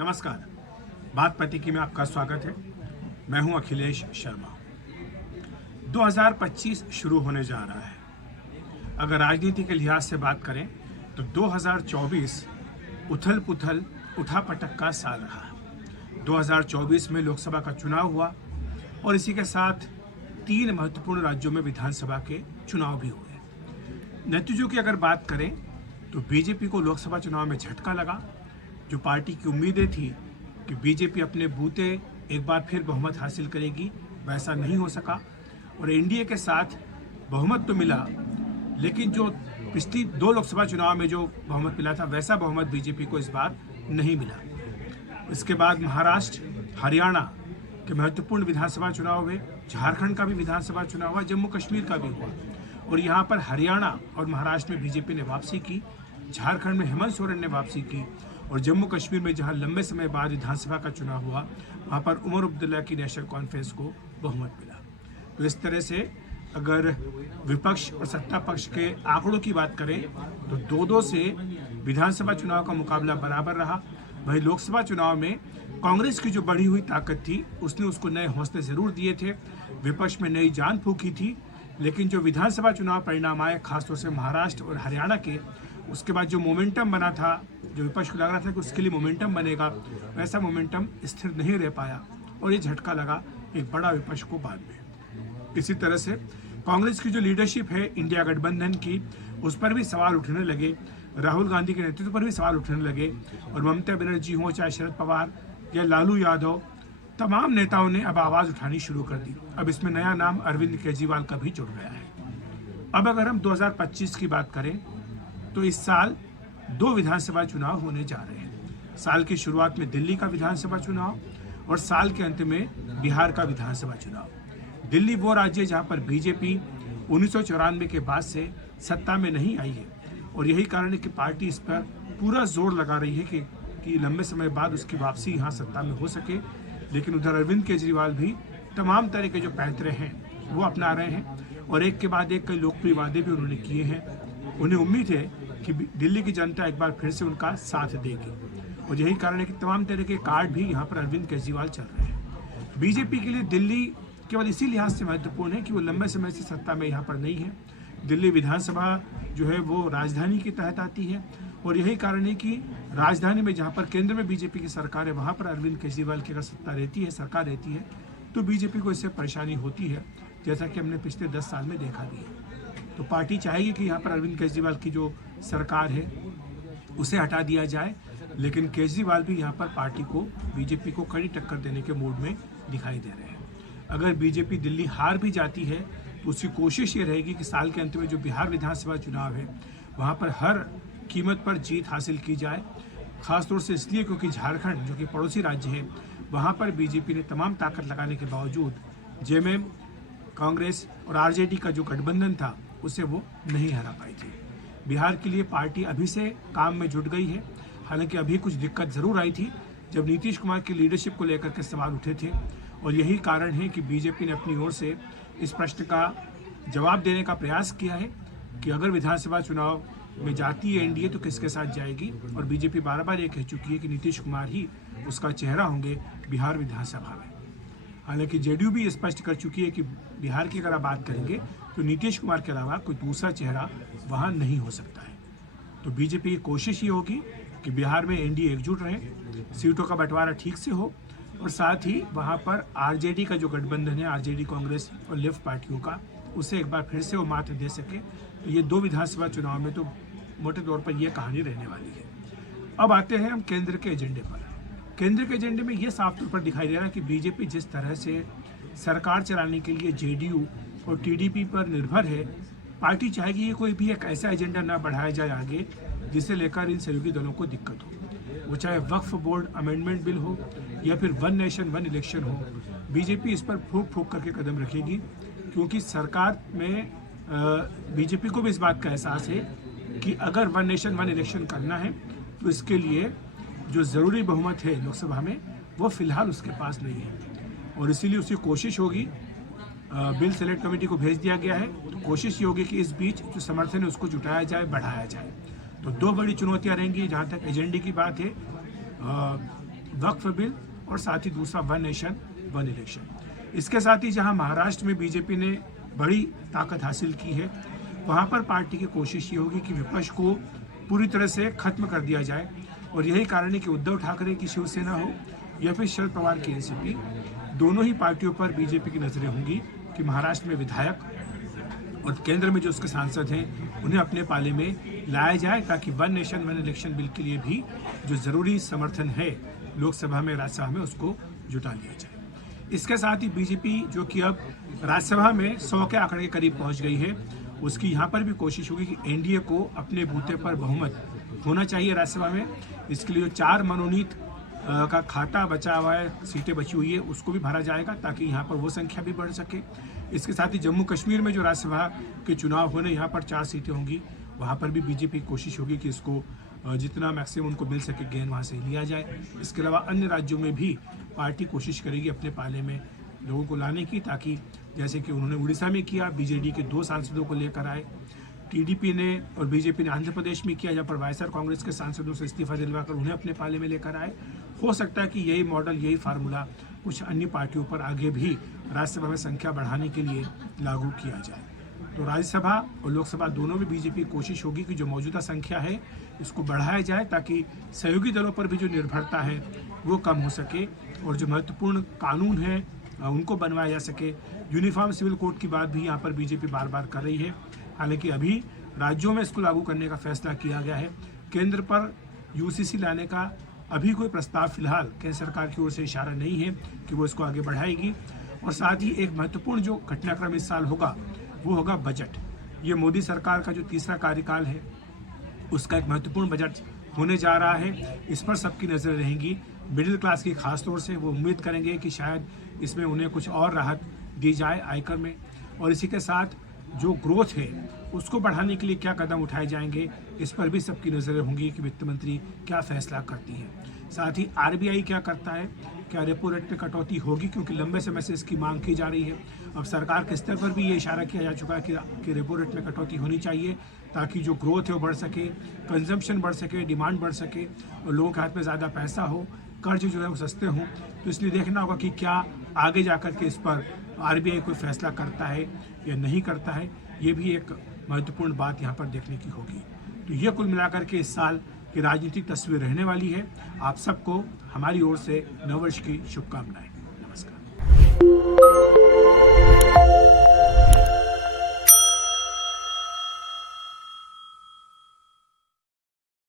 नमस्कार, बात पथिकी में आपका स्वागत है। मैं हूं अखिलेश शर्मा। 2025 शुरू होने जा रहा है। अगर राजनीति के लिहाज से बात करें तो 2024 उथल पुथल उठापटक का साल रहा। 2024 में लोकसभा का चुनाव हुआ और इसी के साथ 3 महत्वपूर्ण राज्यों में विधानसभा के चुनाव भी हुए। नतीजों की अगर बात करें तो बीजेपी को लोकसभा चुनाव में झटका लगा। जो पार्टी की उम्मीदें थी कि बीजेपी अपने बूते एक बार फिर बहुमत हासिल करेगी, वैसा नहीं हो सका और एनडीए के साथ बहुमत तो मिला, लेकिन जो पिछली 2 लोकसभा चुनाव में जो बहुमत मिला था वैसा बहुमत बीजेपी को इस बार नहीं मिला। इसके बाद महाराष्ट्र, हरियाणा के महत्वपूर्ण विधानसभा चुनाव हुए, झारखंड का भी विधानसभा चुनाव हुआ, जम्मू कश्मीर का भी हुआ और यहाँ पर हरियाणा और महाराष्ट्र में बीजेपी ने वापसी की, झारखंड में हेमंत सोरेन ने वापसी की और जम्मू कश्मीर में जहां लंबे समय बाद विधानसभा का चुनाव हुआ वहां पर उमर अब्दुल्ला की नेशनल कॉन्फ्रेंस को बहुमत मिला। तो इस तरह से अगर विपक्ष और सत्ता पक्ष के आंकड़ों की बात करें तो 2-2 से विधानसभा चुनाव का मुकाबला बराबर रहा। वहीं लोकसभा चुनाव में कांग्रेस की जो बढ़ी हुई ताकत थी उसने उसको नए हौसले जरूर दिए थे, विपक्ष में नई जान फूंकी थी, लेकिन जो विधानसभा चुनाव परिणाम आए खासतौर से महाराष्ट्र और हरियाणा के, उसके बाद जो मोमेंटम बना था, जो विपक्ष को लग रहा था कि उसके लिए मोमेंटम बनेगा, वैसा मोमेंटम स्थिर नहीं रह पाया और ये झटका लगा एक बड़ा विपक्ष को बाद में। इसी तरह से कांग्रेस की जो लीडरशिप है इंडिया गठबंधन की, उस पर भी सवाल उठने लगे, राहुल गांधी के नेतृत्व पर भी सवाल उठने लगे और ममता बनर्जी हो, चाहे शरद पवार या लालू यादव, तमाम नेताओं ने अब आवाज उठानी शुरू कर दी। अब इसमें नया नाम अरविंद केजरीवाल का भी जुड़ गया है। अब अगर हम 2025 की बात करें तो इस साल 2 विधानसभा चुनाव होने जा रहे हैं। साल की शुरुआत में दिल्ली का विधानसभा चुनाव और साल के अंत में बिहार का विधानसभा चुनाव। दिल्ली वो राज्य है जहां पर बीजेपी 1994 के बाद से सत्ता में नहीं आई है और यही कारण है कि पार्टी इस पर पूरा जोर लगा रही है कि लंबे समय बाद उसकी वापसी यहाँ सत्ता में हो सके। लेकिन उधर अरविंद केजरीवाल भी तमाम तरह के जो पैंतरे हैं वो अपना रहे हैं और एक के बाद एक कई लोकप्रिय वादे भी उन्होंने किए हैं। उन्हें उम्मीद है कि दिल्ली की जनता एक बार फिर से उनका साथ देगी और यही कारण है कि तमाम तरह के कार्ड भी यहाँ पर अरविंद केजरीवाल चल रहे हैं। बीजेपी के लिए दिल्ली केवल इसी लिहाज से महत्वपूर्ण है कि वो लंबे समय से सत्ता में यहाँ पर नहीं है। दिल्ली विधानसभा जो है वो राजधानी के तहत आती है और यही कारण है कि राजधानी में जहाँ पर केंद्र में बीजेपी की सरकार है वहाँ पर अरविंद केजरीवाल की अगर सत्ता रहती है, सरकार रहती है, तो बीजेपी को इससे परेशानी होती है, जैसा कि हमने पिछले 10 साल में देखा भी है। तो पार्टी चाहेगी कि यहाँ पर अरविंद केजरीवाल की जो सरकार है उसे हटा दिया जाए, लेकिन केजरीवाल भी यहाँ पर पार्टी को, बीजेपी को कड़ी टक्कर देने के मूड में दिखाई दे रहे हैं। अगर बीजेपी दिल्ली हार भी जाती है तो उसकी कोशिश ये रहेगी कि साल के अंत में जो बिहार विधानसभा चुनाव है वहाँ पर हर कीमत पर जीत हासिल की जाए। खासतौर से इसलिए क्योंकि झारखंड जो कि पड़ोसी राज्य है वहाँ पर बीजेपी ने तमाम ताकत लगाने के बावजूद जेएमएम, कांग्रेस और आरजेडी का जो गठबंधन था उसे वो नहीं हरा पाई थी। बिहार के लिए पार्टी अभी से काम में जुट गई है। हालांकि अभी कुछ दिक्कत जरूर आई थी जब नीतीश कुमार की लीडरशिप को लेकर के सवाल उठे थे और यही कारण है कि बीजेपी ने अपनी ओर से इस प्रश्न का जवाब देने का प्रयास किया है कि अगर विधानसभा चुनाव में जाती है एनडीए तो किसके साथ जाएगी और बीजेपी बार-बार ये कह चुकी है कि नीतीश कुमार ही उसका चेहरा होंगे बिहार विधानसभा में। हालांकि जेडीयू भी स्पष्ट कर चुकी है कि बिहार की अगर आप बात करेंगे तो नीतीश कुमार के अलावा कोई दूसरा चेहरा वहां नहीं हो सकता है। तो बीजेपी की कोशिश ये होगी कि बिहार में एनडीए एकजुट रहे, सीटों का बंटवारा ठीक से हो और साथ ही वहां पर आरजेडी का जो गठबंधन है, आरजेडी, कांग्रेस और लेफ्ट पार्टियों का, उसे एक बार फिर से वो मात दे सके। तो ये 2 विधानसभा चुनाव में तो मोटे तौर पर यह कहानी रहने वाली है। अब आते हैं हम केंद्र के एजेंडे पर। केंद्र के एजेंडे में ये साफ तौर पर दिखाई दे रहा है कि बीजेपी जिस तरह से सरकार चलाने के लिए जेडीयू और टीडीपी पर निर्भर है, पार्टी चाहेगी कि कोई भी एक ऐसा एजेंडा ना बढ़ाया जाए आगे जिसे लेकर इन सहयोगी दलों को दिक्कत हो। वो चाहे वक्फ बोर्ड अमेंडमेंट बिल हो या फिर 1 नेशन 1 इलेक्शन हो, बीजेपी इस पर फूंक फूंक करके कदम रखेगी क्योंकि सरकार में बीजेपी को भी इस बात का एहसास है कि अगर 1 नेशन 1 इलेक्शन करना है तो इसके लिए जो ज़रूरी बहुमत है लोकसभा में वो फिलहाल उसके पास नहीं है और इसीलिए उसकी कोशिश होगी, बिल सेलेक्ट कमेटी को भेज दिया गया है, तो कोशिश ये होगी कि इस बीच जो समर्थन है उसको जुटाया जाए, बढ़ाया जाए। तो 2 बड़ी चुनौतियां रहेंगी जहां तक एजेंडे की बात है। वक्फ बिल और साथ ही दूसरा वन नेशन वन इलेक्शन। इसके साथ ही जहां महाराष्ट्र में बीजेपी ने बड़ी ताकत हासिल की है, वहां पर पार्टी की कोशिश ये होगी कि विपक्ष को पूरी तरह से खत्म कर दिया जाए। और यही कारण है कि उद्धव ठाकरे की शिवसेना हो या फिर शरद पवार की एनसीपी, दोनों ही पार्टियों पर बीजेपी की नजरें होंगी कि महाराष्ट्र में विधायक और केंद्र में जो उसके सांसद हैं उन्हें अपने पाले में लाया जाए, ताकि one nation one election bill के लिए भी जो जरूरी समर्थन है लोकसभा में राज्यसभा में उसको जुटा लिया जाए। इसके साथ ही बीजेपी जो कि अब राज्यसभा में 100 के आंकड़े के करीब पहुंच गई है, उसकी यहाँ पर भी कोशिश होगी कि एनडीए को अपने बूते पर बहुमत होना चाहिए राज्यसभा में। इसके लिए जो 4 मनोनीत का खाता बचा हुआ है, सीटें बची हुई है, उसको भी भरा जाएगा ताकि यहाँ पर वो संख्या भी बढ़ सके। इसके साथ ही जम्मू कश्मीर में जो राज्यसभा के चुनाव होने, यहाँ पर 4 सीटें होंगी, वहाँ पर भी बीजेपी की कोशिश होगी कि इसको जितना मैक्सिमम उनको मिल सके गेन वहाँ से लिया जाए। इसके अलावा अन्य राज्यों में भी पार्टी कोशिश करेगी अपने पाले में लोगों को लाने की, ताकि जैसे कि उन्होंने उड़ीसा में किया, बीजेडी के 2 सांसदों को लेकर आए। टीडीपी ने और बीजेपी ने आंध्र प्रदेश में किया, जहाँ पर वाईएसआर कांग्रेस के सांसदों से इस्तीफा दिलवाकर उन्हें अपने पाले में लेकर आए। हो सकता है कि यही मॉडल, यही फार्मूला कुछ अन्य पार्टियों पर आगे भी राज्यसभा में संख्या बढ़ाने के लिए लागू किया जाए। तो राज्यसभा और लोकसभा दोनों में बीजेपी की कोशिश होगी कि जो मौजूदा संख्या है इसको बढ़ाया जाए, ताकि सहयोगी दलों पर भी जो निर्भरता है वो कम हो सके और जो महत्वपूर्ण कानून है उनको बनवाया जा सके। यूनिफॉर्म सिविल कोड की बात भी यहाँ पर बीजेपी बार बार कर रही है। हालांकि अभी राज्यों में इसको लागू करने का फैसला किया गया है। केंद्र पर यूसीसी लाने का अभी कोई प्रस्ताव फिलहाल केंद्र सरकार की ओर से इशारा नहीं है कि वो इसको आगे बढ़ाएगी। और साथ ही एक महत्वपूर्ण जो घटनाक्रम इस साल होगा वो होगा बजट। ये मोदी सरकार का जो तीसरा कार्यकाल है उसका एक महत्वपूर्ण बजट होने जा रहा है। इस पर सबकी नज़र रहेंगी, मिडिल क्लास की खास तौर से। वो उम्मीद करेंगे कि शायद इसमें उन्हें कुछ और राहत दी जाए आयकर में, और इसी के साथ जो ग्रोथ है उसको बढ़ाने के लिए क्या कदम उठाए जाएंगे, इस पर भी सबकी नज़रें होंगी कि वित्त मंत्री क्या फैसला करती है। साथ ही आरबीआई क्या करता है, क्या रेपो रेट में कटौती होगी, क्योंकि लंबे समय से इसकी मांग की जा रही है। अब सरकार के स्तर पर भी ये इशारा किया जा चुका है कि रेपो रेट में कटौती होनी चाहिए, ताकि जो ग्रोथ है वो बढ़ सके, कंजम्पशन बढ़ सके, डिमांड बढ़ सके और लोगों के हाथ में ज़्यादा पैसा हो, कर्ज जो है वो सस्ते हों। तो इसलिए देखना होगा कि क्या आगे जाकर के इस पर आरबीआई कोई फैसला करता है या नहीं करता है। ये भी एक महत्वपूर्ण बात यहाँ पर देखने की होगी। तो ये कुल मिलाकर के इस साल की राजनीतिक तस्वीर रहने वाली है। आप सबको हमारी ओर से नववर्ष की शुभकामनाएं। नमस्कार।